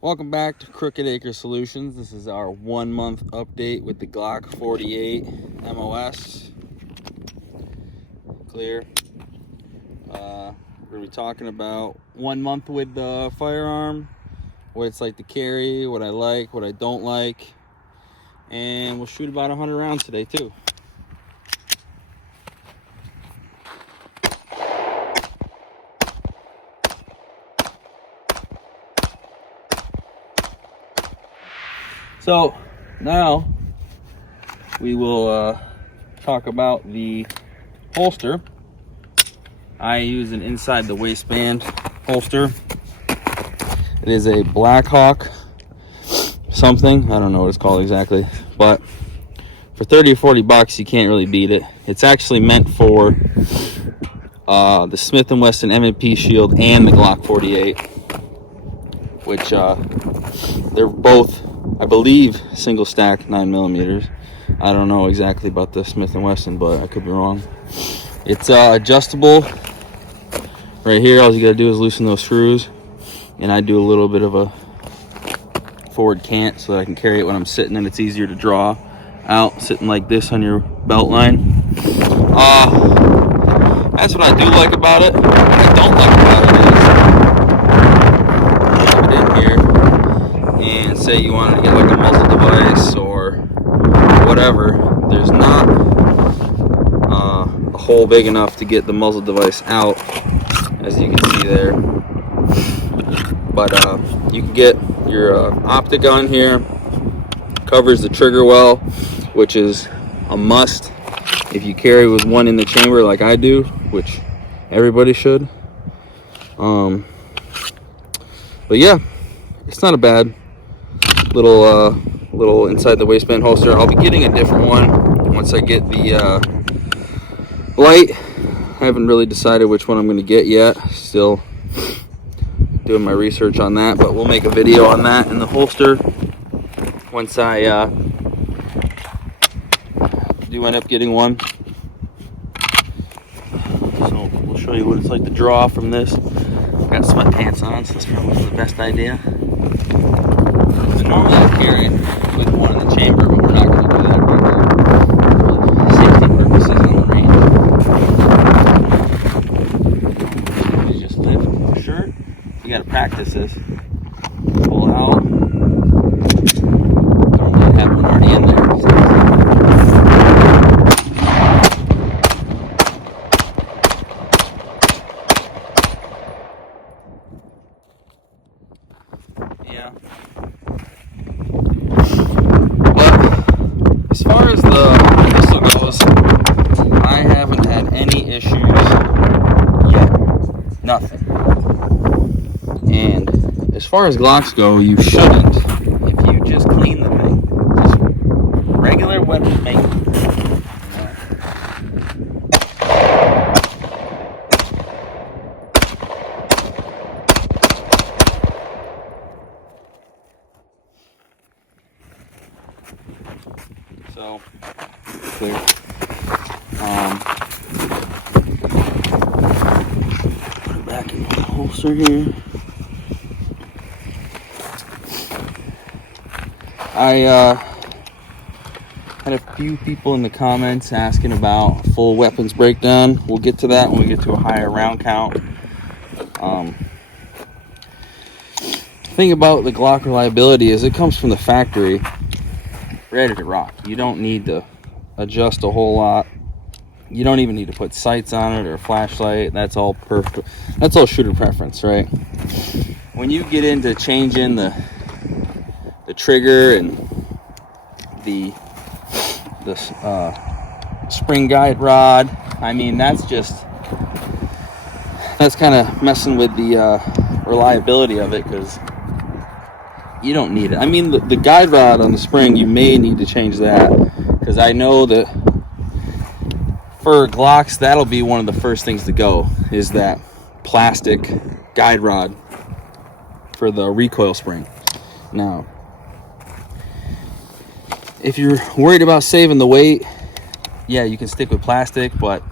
Welcome back to Crooked Acre Solutions. This is our 1 month update with the Glock 48 MOS. Clear. We're going to be talking about 1 month with the firearm, what it's like to carry, what I like, what I don't like, and we'll shoot about 100 rounds today too. So now we will talk about the holster. I use an inside the waistband holster. It is a Blackhawk something. I don't know what it's called exactly, but for 30 or 40 bucks you can't really beat it. It's actually meant for the Smith & Wesson M&P Shield and the Glock 48, which they're both, I believe, single stack 9mm. I don't know exactly about the Smith & Wesson, but I could be wrong. It's adjustable right here. All you gotta do is loosen those screws, and I do a little bit of a forward cant so that I can carry it when I'm sitting, and it's easier to draw out sitting like this on your belt line. That's what I do like about it. What I don't like about it is, put it in here and say you wanted to get like a muzzle device or whatever, there's not a hole big enough to get the muzzle device out, as you can see there. But you can get your optic on here. Covers the trigger well, which is a must if you carry with one in the chamber like I do, which everybody should. But yeah, it's not a bad little inside the waistband holster. I'll be getting a different one once I get the light. I haven't really decided which one I'm going to get yet. Still doing my research on that, but we'll make a video on that in the holster once I do end up getting one. So we'll show you what it's like to draw from this. I've got sweatpants on, so this probably wasn't the best idea. So normally I carry it with one in the chamber, but we're not going to do that right now for safety purposes on the range. You just lift the shirt. You got to practice this. Pull it out. Normally I have one already in there. Yeah. But as far as the pistol goes, I haven't had any issues yet. Nothing. And as far as Glocks go, you shouldn't if you just clean the thing. Just regular weapon maintenance. So, clear. Put it back in the holster here. I had a few people in the comments asking about full weapons breakdown. We'll get to that when we get to a higher round count. The thing about the Glock reliability is it comes from the factory ready to rock. You don't need to adjust a whole lot. You don't even need to put sights on it or a flashlight. That's all perfect. That's all shooter preference, right? When you get into changing the trigger and the spring guide rod, I mean, that's kind of messing with the reliability of it, because you don't need it. I mean, the guide rod on the spring, you may need to change that, because I know that for Glocks, that'll be one of the first things to go, is that plastic guide rod for the recoil spring. Now, if you're worried about saving the weight, yeah, you can stick with plastic, but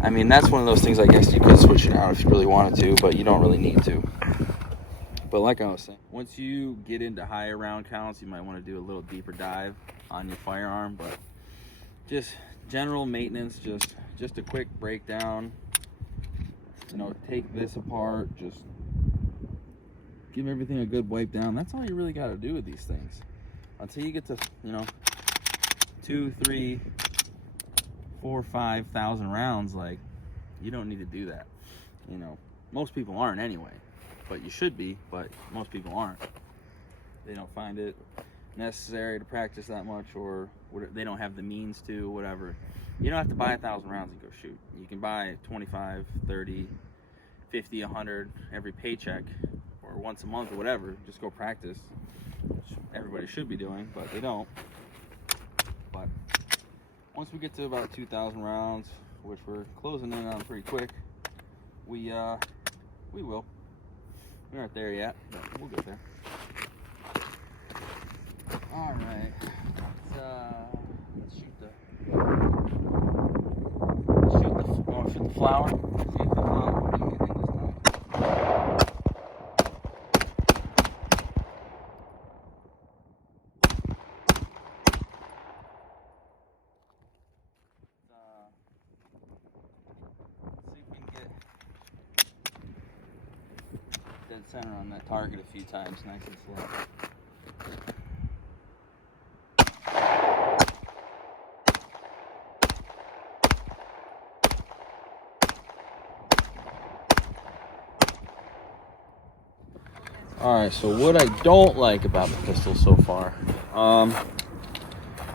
I mean, that's one of those things I guess you could switch it out if you really wanted to, but you don't really need to. But like I was saying, once you get into higher round counts, you might want to do a little deeper dive on your firearm. But just general maintenance, just a quick breakdown. You know, take this apart, just give everything a good wipe down. That's all you really got to do with these things. Until you get to, you know, 2, 3, 4, 5,000 rounds, like, you don't need to do that. You know, most people aren't anyway, but you should be, but most people aren't. They don't find it necessary to practice that much, or they don't have the means to, whatever. You don't have to buy 1,000 rounds and go shoot. You can buy 25, 30, 50, 100 every paycheck, or once a month or whatever. Just go practice, which everybody should be doing, but they don't. But once we get to about 2,000 rounds, which we're closing in on pretty quick, we will. We aren't there yet, but we'll get there. All right, let's shoot the flower. See if the flower will do anything this time. See if we can get dead center on that target a few times, nice and slow. Alright, so what I don't like about the pistol so far,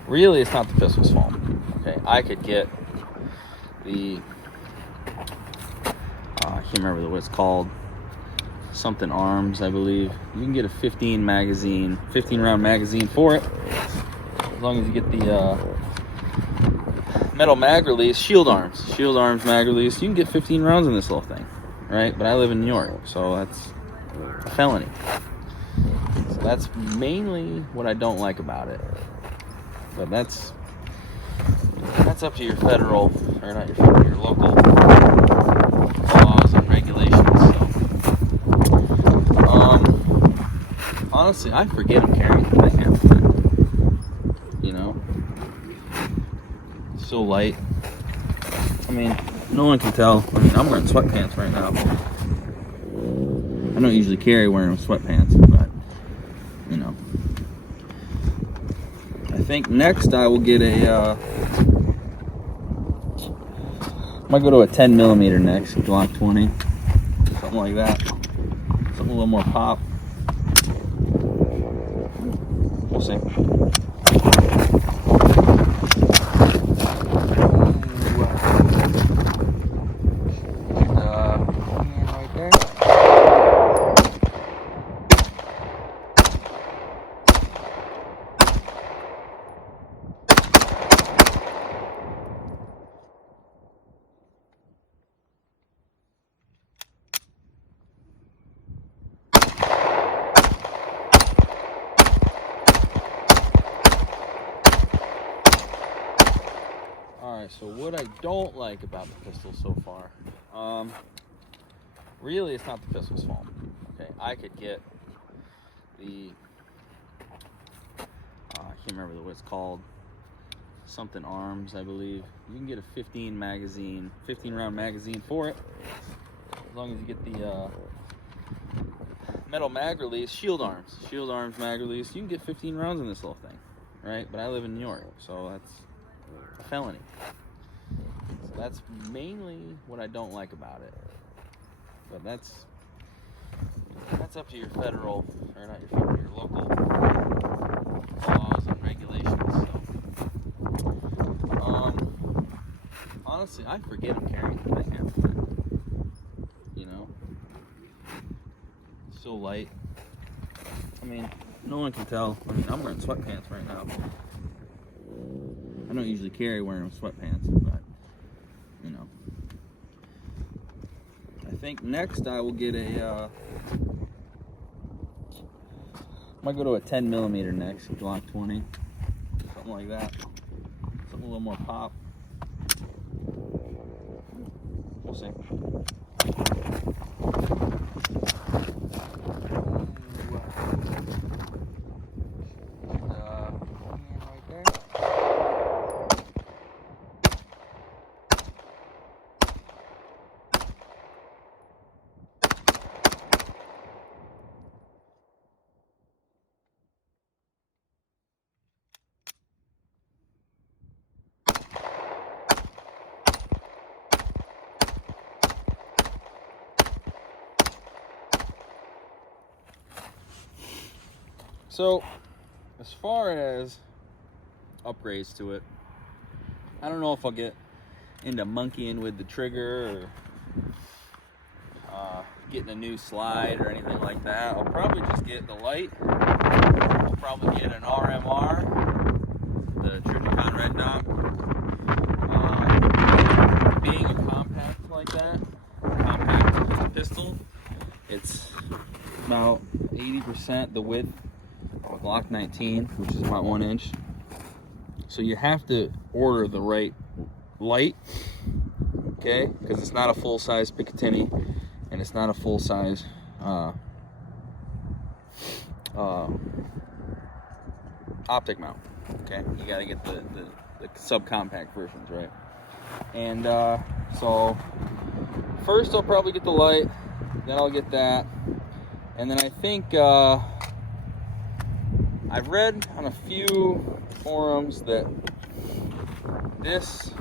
really it's not the pistol's fault. Okay, I could get the, I can't remember what it's called, something arms, I believe. You can get a 15 round magazine for it, as long as you get the metal mag release, shield arms mag release. You can get 15 rounds in this little thing, right? But I live in New York, so that's a felony. So that's mainly what I don't like about it. But that's up to your federal, or not your federal, your local laws and regulations. So, honestly, I forget I'm carrying the thing half the time. You know, it's so light. I mean, no one can tell. I mean, I'm wearing sweatpants right now. I don't usually carry wearing sweatpants, but you know. I think next I will get a. Might go to a 10mm next, Glock 20, something like that. Something a little more pop. We'll see. Right there. Alright, so what I don't like about the pistol so far, really it's not the pistol's fault. Okay, I could get the, I can't remember what it's called, something arms, I believe. You can get a 15 round magazine for it, as long as you get the metal mag release, shield arms mag release. You can get 15 rounds in this little thing, right? But I live in New York, so that's a felony. So that's mainly what I don't like about it. But that's up to your federal, or not your federal, your local laws and regulations. So, honestly, I forget I'm carrying the thing half the time. You know, it's so light. I mean, no one can tell. I mean, I'm wearing sweatpants right now. I don't usually carry wearing sweatpants, but you know. I think next I will get a. Might go to a 10mm next, Glock 20, something like that. Something a little more pop. We'll see. So, as far as upgrades to it, I don't know if I'll get into monkeying with the trigger or getting a new slide or anything like that. I'll probably just get the light. I'll probably get an RMR, the Trijicon Red Dot. Being a compact like that, compact pistol, it's about 80% the width of a Glock 19, which is about 1 inch. So you have to order the right light, okay? Because it's not a full-size Picatinny, and it's not a full-size optic mount, okay? You gotta get the subcompact versions, right? And so first I'll probably get the light, then I'll get that, and then I think I've read on a few forums that this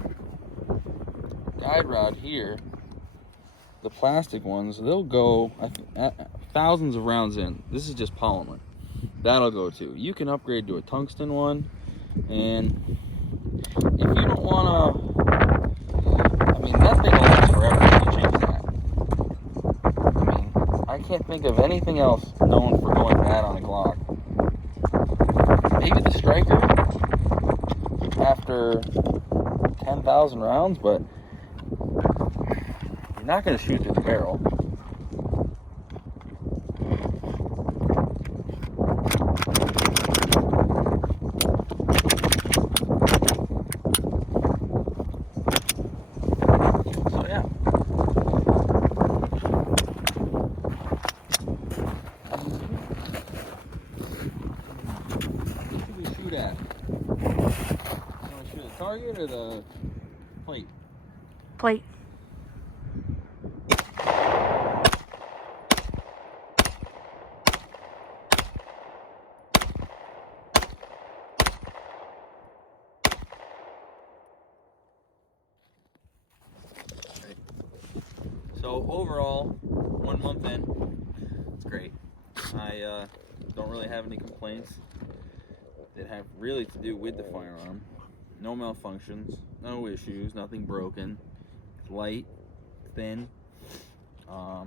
guide rod here, the plastic ones, they'll go thousands of rounds in. This is just polymer. That'll go too. You can upgrade to a tungsten one, and if you don't want to, I mean, that thing will last forever if you change that. I mean, I can't think of anything else known for going bad on a Glock. Maybe the Striker after 10,000 rounds, but you're not going to shoot through the barrel. So yeah. What should we shoot at? You want to shoot the target or the plate? Plate. So overall, 1 month in, it's great. I don't really have any complaints that have really to do with the firearm. No malfunctions, no issues, nothing broken. It's light, thin. I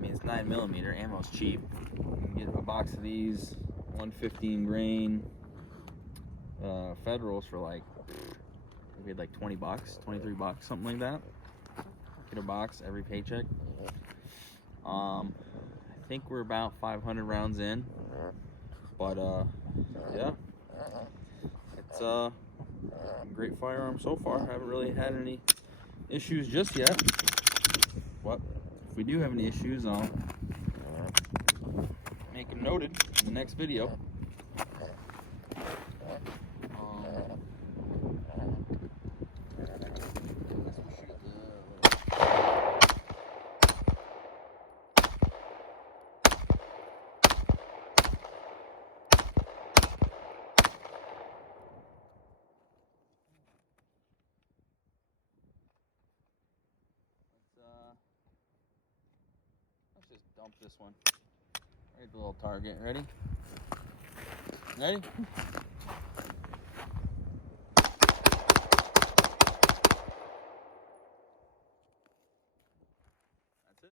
mean, it's 9mm, ammo's cheap. You can get a box of these 115 grain Federals for like, we had like 20 bucks, 23 bucks, something like that. Get a box every paycheck. I think we're about 500 rounds in, but yeah, it's a great firearm so far. I haven't really had any issues just yet, but if we do have any issues, I'll make them noted in the next video. Let's just dump this one. Right at the little target. Ready? Ready?